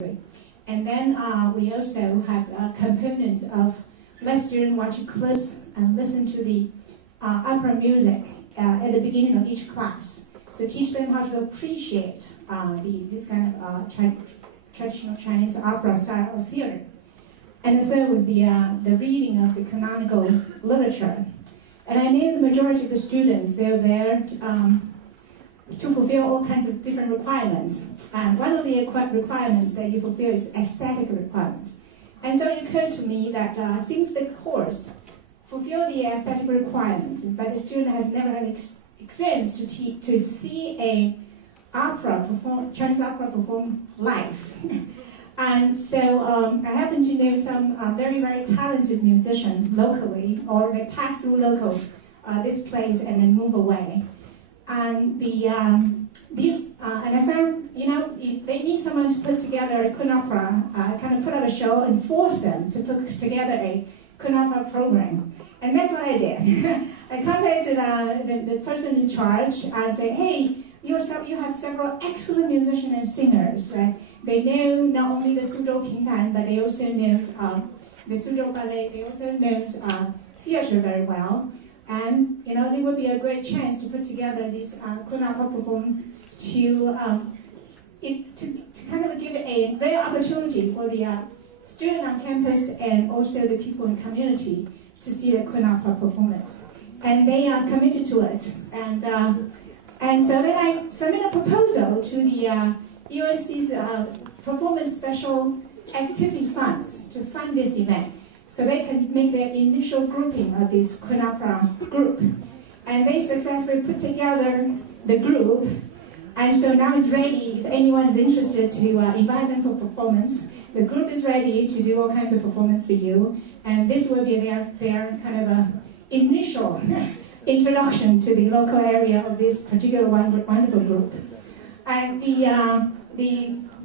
And then we also have a component of let students watch clips and listen to the opera music at the beginning of each class. So teach them how to appreciate this kind of traditional Chinese opera style of theater. And the third was the reading of the canonical literature. And I know the majority of the students, they're there to fulfill all kinds of different requirements. And one of the requirements that you fulfill is aesthetic requirement. And so it occurred to me that since the course fulfill the aesthetic requirement, but the student has never had experience to see a Chinese opera perform live. And so I happen to know some very, very talented musicians locally, or they pass through this place and then move away. And and I found, if they need someone to put together a Kun opera, kind of put up a show and force them to put together a Kun opera program. And that's what I did. I contacted the person in charge and said, hey, you have several excellent musicians and singers, right? They know not only the Suzhou Pingtan, but they also know the Suzhou Ballet, they also know theater very well. And there would be a great chance to put together these Kun opera performances to kind of give a rare opportunity for the student on campus and also the people in the community to see the Kun opera performance. And they are committed to it. And so then I submitted a proposal to the USC's Performance Special Activity Funds to fund this event, so they can make their initial grouping of this Kun opera group. And they successfully put together the group, and so now it's ready. If anyone is interested to invite them for performance, the group is ready to do all kinds of performance for you, and this will be their kind of a initial introduction to the local area of this particular wonderful group. And the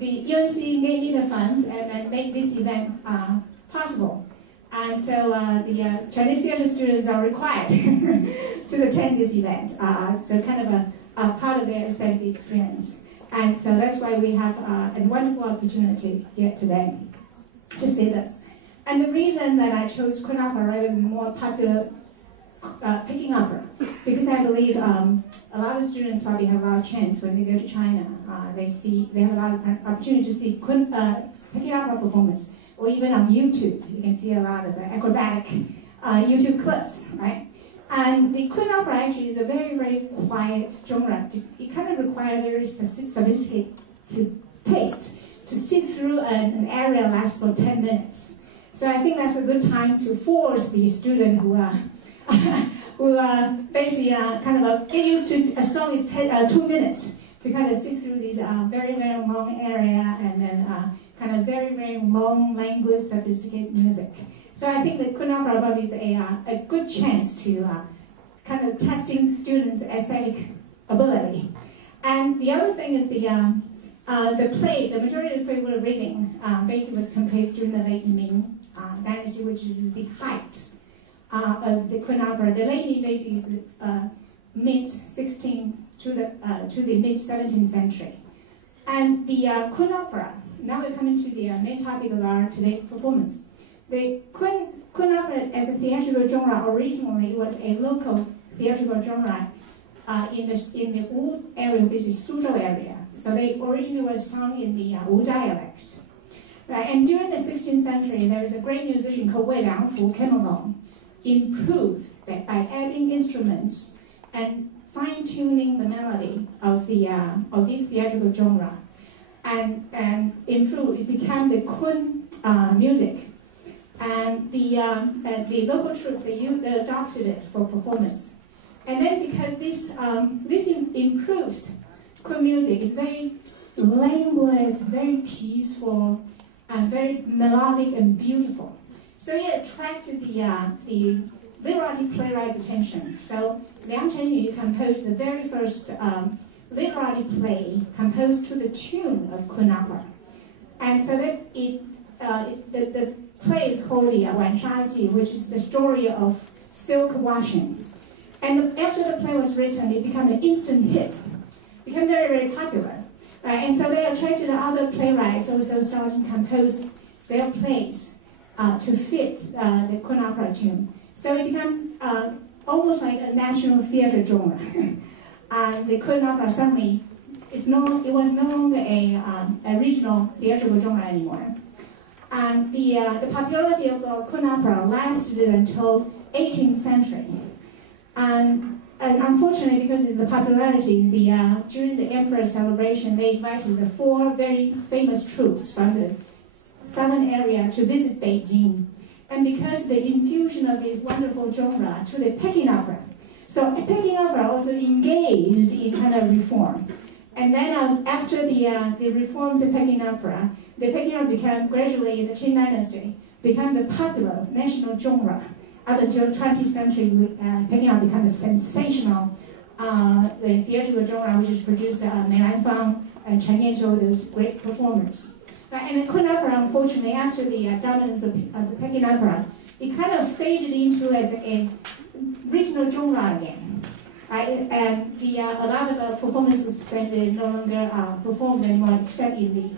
UNC gave me the funds and then make this event possible. And so the Chinese theater students are required to attend this event. So kind of a part of their aesthetic experience. And so that's why we have a wonderful opportunity here today to see this. And the reason that I chose Kun opera rather than more popular Peking opera, because I believe a lot of students probably have a lot of chance when they go to China. They have a lot of opportunity to see Peking opera performance, or even on YouTube. You can see a lot of acrobatic YouTube clips, right? And the Kun opera actually is a very, very quiet genre. It kind of requires very sophisticated taste to sit through an area that lasts for 10 minutes. So I think that's a good time to force the student who basically kind of get used to a song is 2 minutes to kind of sit through these very, very long area and then kind of very, very long language, sophisticated music. So I think the Kun opera probably is a good chance to kind of testing students' aesthetic ability. And the other thing is the play, the majority of the play we're reading basically was composed during the late Ming dynasty, which is the height of the Kun opera. The late Ming basically is the mid-16th to the mid-17th century. And the Kun opera, now we're coming to the main topic of our today's performance. The Kun opera as a theatrical genre originally was a local theatrical genre in the Wu area, which is Suzhou area. So they originally were sung in the Wu dialect. Right? And during the 16th century, there was a great musician called Wei Liangfu came along, improved that by adding instruments and fine-tuning the melody of this theatrical genre, and improved. It became the Kun music, and the local troops they adopted it for performance. And then because this improved Kun music is very languid, very peaceful, and very melodic and beautiful. So it attracted the literati playwright's attention. So Liang Chenyu composed the very first literati play composed to the tune of Kun opera. And so that the play is called the Wan Sha Ji, which is the story of silk washing. And after the play was written, it became an instant hit. It became very, very popular. Right? And so they attracted other playwrights also starting to compose their plays to fit the Kun opera tune. So it became almost like a national theater genre. The Kun opera suddenly it was no longer a regional theatrical genre anymore. And the popularity of the Kun opera lasted until 18th century. And unfortunately, because of the popularity, during the emperor's celebration, they invited the 4 very famous troops from the southern area to visit Beijing. And because the infusion of this wonderful genre to the Peking opera, so the Peking opera also engaged in kind of reform. And then after the reform to Peking opera, the Peking opera became gradually, in the Qing dynasty, became the popular national genre. Up until 20th century, Peking opera became a sensational the theatrical genre, which is produced Mei Lanfang and Chen Yanzhou, those great performers. And the Kun opera, unfortunately, after the dominance of the Peking opera, it kind of faded into as a regional genre again. Right? And a lot of performances was suspended, no longer performed anymore, except in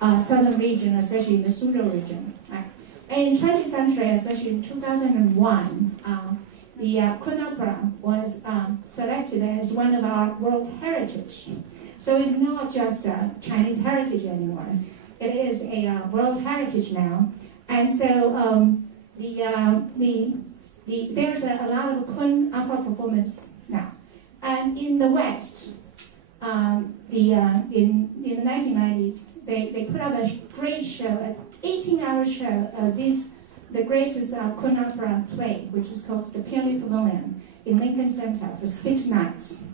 the southern region, especially in the Suzhou region. Right? And in 20th century, especially in 2001, the Kun opera was selected as one of our World Heritage. So it's not just Chinese heritage anymore. It is a World Heritage now. And so there's a lot of Kun opera performance now. And in the West, in the 1990s, they put up a great show, an 18-hour show of the greatest Kun opera play, which is called The Peony Pavilion in Lincoln Center for 6 nights.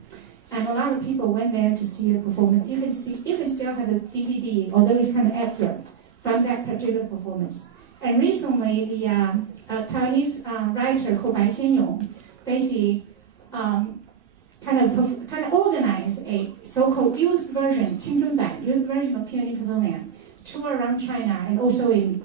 And a lot of people went there to see the performance. You can still have a DVD, although it's kind of excerpt from that particular performance. And recently, the Taiwanese writer called Bai Xianyong basically kind of organized a so-called youth version, 青春版 youth version of Peony Pavilion, tour around China and also in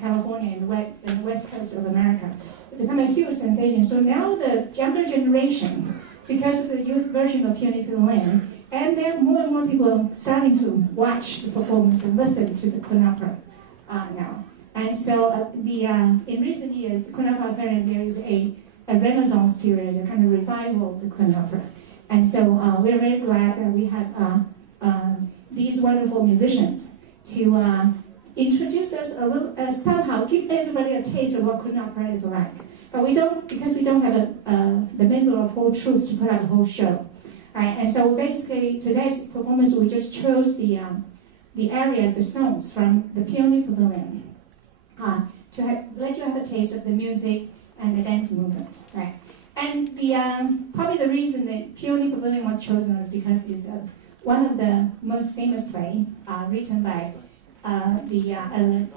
California and the west coast of America. It became a huge sensation. So now the younger generation, because of the youth version of Peony Pavilion, and then more and more people starting to watch the performance and listen to the Kun opera now. And so in recent years, the Kun opera there is a renaissance period, a kind of revival of the Kun opera. And so we're very glad that we have these wonderful musicians to introduce us a little, somehow give everybody a taste of what Kun opera is like. But we don't, because we don't have the member of whole troops to put out the whole show. Right? And so basically, today's performance, we just chose the areas, the songs from the Peony Pavilion to let you have a taste of the music and the dance movement. Right? And probably the reason that Peony Pavilion was chosen was because it's one of the most famous plays written by the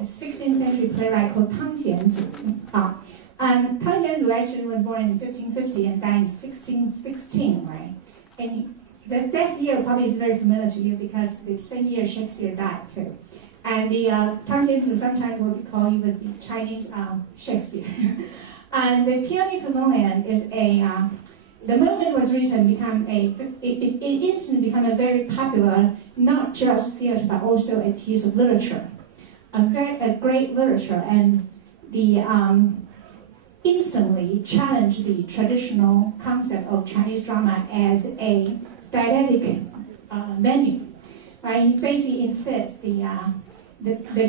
16th century playwright called Tang Xianzu. Tang Xianzu actually was born in 1550 and died in 1616, right? And the death year probably is very familiar to you because the same year Shakespeare died too. And Tang Xianzu sometimes will be called, he was the Chinese Shakespeare. And the Peony Pavilion is the moment it was written, it instantly became a very popular, not just theater, but also a piece of literature. A great literature, and instantly challenged the traditional concept of Chinese drama as a didactic venue. Right? It basically insists the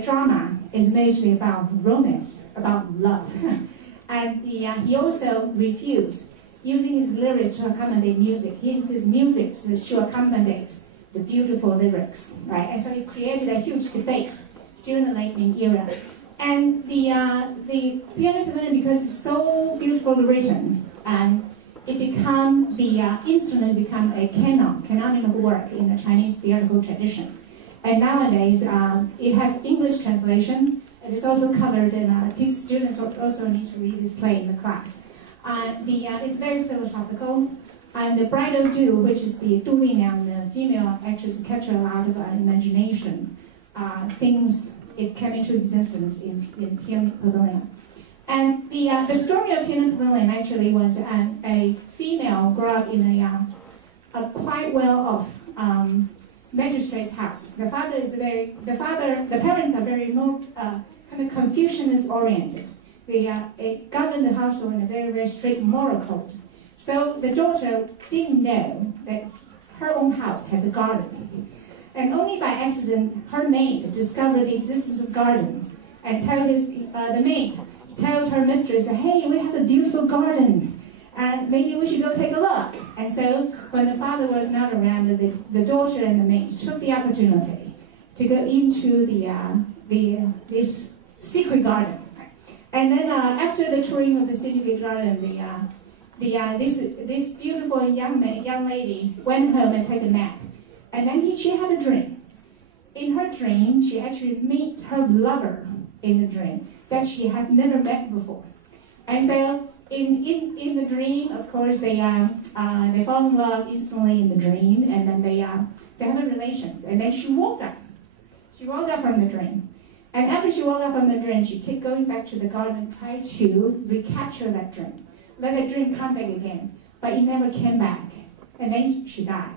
drama is mostly about romance, about love. And he also refused using his lyrics to accommodate music. He insists music should accommodate the beautiful lyrics, right? And so he created a huge debate during the late Ming era. And the Peony Pavilion, because it's so beautifully written, and it became the instrument become a canonical work in the Chinese theatrical tradition. And nowadays, it has English translation. It is also covered, and students also need to read this play in the class. It's very philosophical. And the Bridal Duel, which is the Du Liang, the female actress, captured a lot of imagination. Things it came into existence in Peony Pavilion. And the story of Peony Pavilion actually was a female grew up in a quite well-off magistrate's house. The parents are very more kind of Confucianist oriented. They govern the household in a very, very strict moral code. So the daughter didn't know that her own house has a garden. And only by accident, her maid discovered the existence of garden and told the maid told her mistress, hey, we have a beautiful garden, and maybe we should go take a look. And so when the father was not around, the daughter and the maid took the opportunity to go into this secret garden. And then after the touring of the secret garden, this beautiful young lady went home and took a nap. And then she had a dream. In her dream, she actually met her lover in the dream that she has never met before. And so in the dream, of course, they fall in love instantly in the dream, and then they have a relations. And then she woke up. She woke up from the dream. And after she woke up from the dream, she kept going back to the garden and tried to recapture that dream. Let that dream come back again. But it never came back. And then she died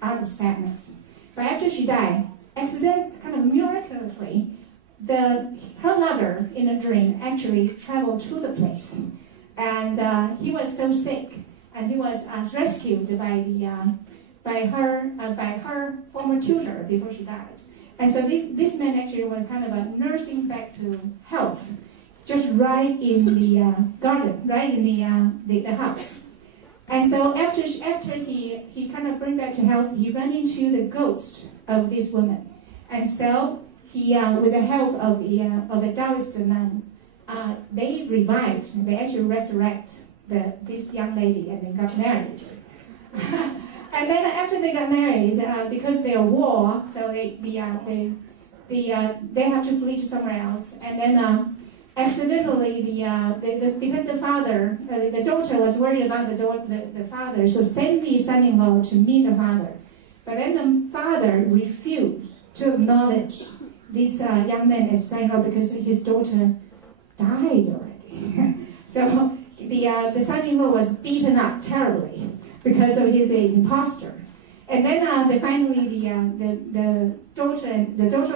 out of sadness. But after she died, kind of miraculously, her lover in a dream actually traveled to the place. And he was so sick, and he was rescued by her former tutor before she died. And so this man actually was kind of nursing back to health, just right in the garden, right in the house. And so after he kind of bring back to health, he ran into the ghost of this woman. And so he, with the help of the Taoist nun, they revived, they actually resurrect this young lady, and they got married. And then after they got married, because they are war, so they have to flee to somewhere else. And then accidentally, because the father, the daughter was worried about the father, so sent the son-in-law to meet the father. But then the father refused to acknowledge this young man as son-in-law because his daughter died already. So the son-in-law was beaten up terribly because of his impostor. And then finally the daughter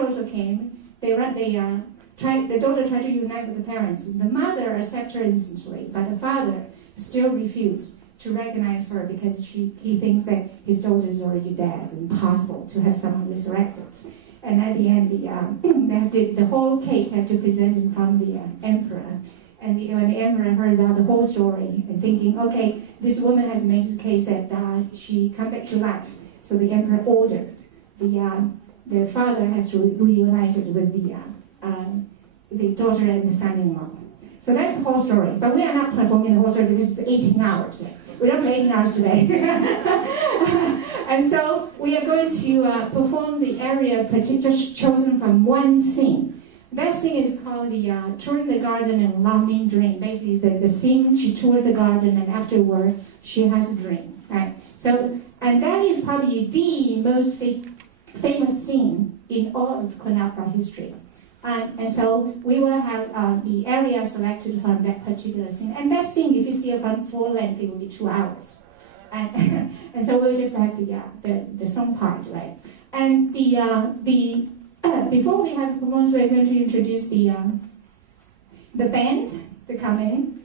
also came. The daughter tried to unite with the parents. The mother accepted her instantly, but the father still refused to recognize her because he thinks that his daughter is already dead. It's impossible to have someone resurrected. And at the end, the whole case had to present in front of the emperor. And when the emperor heard about the whole story and thinking, okay, this woman has made the case that she come back to life. So the emperor ordered the father has to reunited with the daughter and the son-in-law. So that's the whole story. But we are not performing the whole story because it's 18 hours. We don't have 18 hours today. And so we are going to perform the aria just chosen from one scene. That scene is called the Touring the Garden and Long Ming Dream. Basically, the scene she tours the garden, and afterward she has a dream. Right? So, and that is probably the most famous scene in all of Kunal history. And so we will have the area selected from that particular scene. And that scene, if you see it from full length, it will be 2 hours. And, and so we'll just have the song part, right? And before we have the performance, we're going to introduce the band to come in.